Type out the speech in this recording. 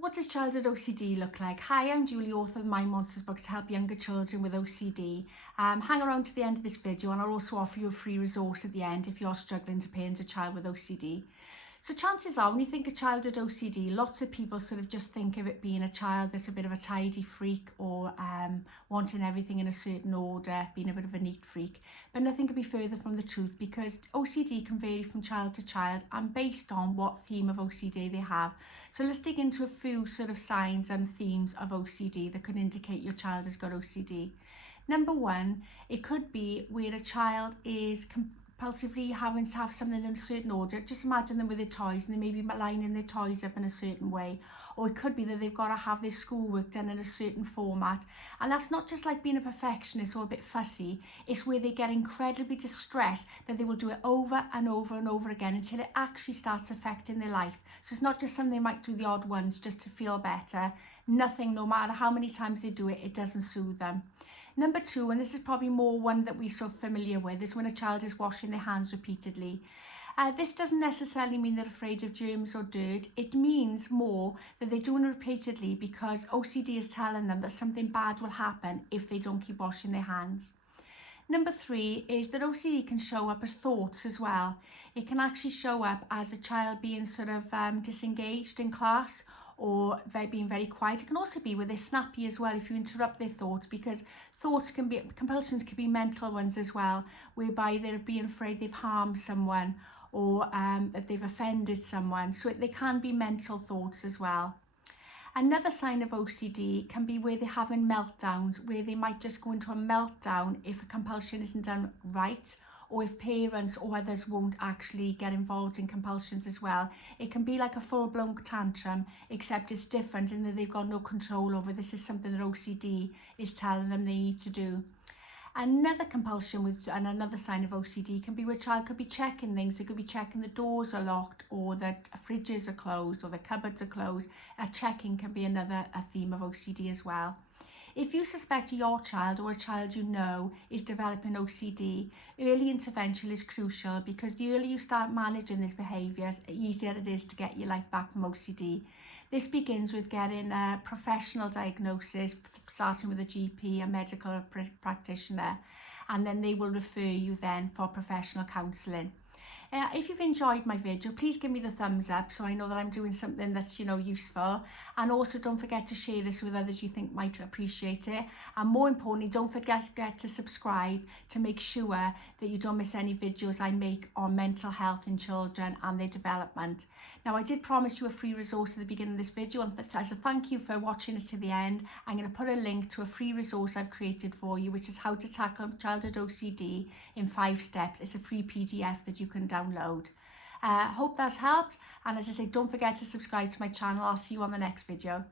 What does childhood OCD look like? Hi, I'm Julie, author of My Monsters books to help younger children with OCD. Hang around to the end of this video and I'll also offer you a free resource at the end if you're struggling to parent a child with OCD. So chances are when you think of childhood OCD, lots of people sort of just think of it being a child that's a bit of a tidy freak or wanting everything in a certain order, being a bit of a neat freak. But nothing could be further from the truth because OCD can vary from child to child and based on what theme of OCD they have. So let's dig into a few sort of signs and themes of OCD that could indicate your child has got OCD. Number one, it could be where a child is compulsively having to have something in a certain order. Just imagine them with their toys and they may be lining their toys up in a certain way. Or it could be that they've got to have their schoolwork done in a certain format. And that's not just like being a perfectionist or a bit fussy. It's where they get incredibly distressed that they will do it over and over and over again until it actually starts affecting their life. So it's not just something they might do the odd ones just to feel better. Nothing, no matter how many times they do it, it doesn't soothe them. Number two, and this is probably more one that we're so familiar with, is when a child is washing their hands repeatedly. This doesn't necessarily mean they're afraid of germs or dirt. It means more that they're doing it repeatedly because OCD is telling them that something bad will happen if they don't keep washing their hands. Number three is that OCD can show up as thoughts as well. It can actually show up as a child being sort of disengaged in class or being very quiet. It can also be where they're snappy as well if you interrupt their thoughts, because compulsions can be mental ones as well, whereby they're being afraid they've harmed someone or that they've offended someone. So they can be mental thoughts as well. Another sign of OCD can be where they're having meltdowns, where they might just go into a meltdown if a compulsion isn't done right, or if parents or others won't actually get involved in compulsions as well. It can be like a full-blown tantrum, except it's different in that they've got no control over. This is something that OCD is telling them they need to do. Another compulsion and another sign of OCD can be where a child could be checking things. They could be checking the doors are locked or that fridges are closed or the cupboards are closed. Checking can be a theme of OCD as well. If you suspect your child or a child you know is developing OCD, early intervention is crucial because the earlier you start managing these behaviours, the easier it is to get your life back from OCD. This begins with getting a professional diagnosis, starting with a GP, a medical practitioner, and then they will refer you then for professional counselling. If you've enjoyed my video, please give me the thumbs up so I know that I'm doing something that's, useful. And also don't forget to share this with others you think might appreciate it. And more importantly, don't forget to subscribe to make sure that you don't miss any videos I make on mental health in children and their development. Now, I did promise you a free resource at the beginning of this video, and as a thank you for watching it to the end, I'm going to put a link to a free resource I've created for you, which is how to tackle childhood OCD in 5 steps. It's a free PDF that you can download. Hope that's helped, and as I say, don't forget to subscribe to my channel. I'll see you on the next video.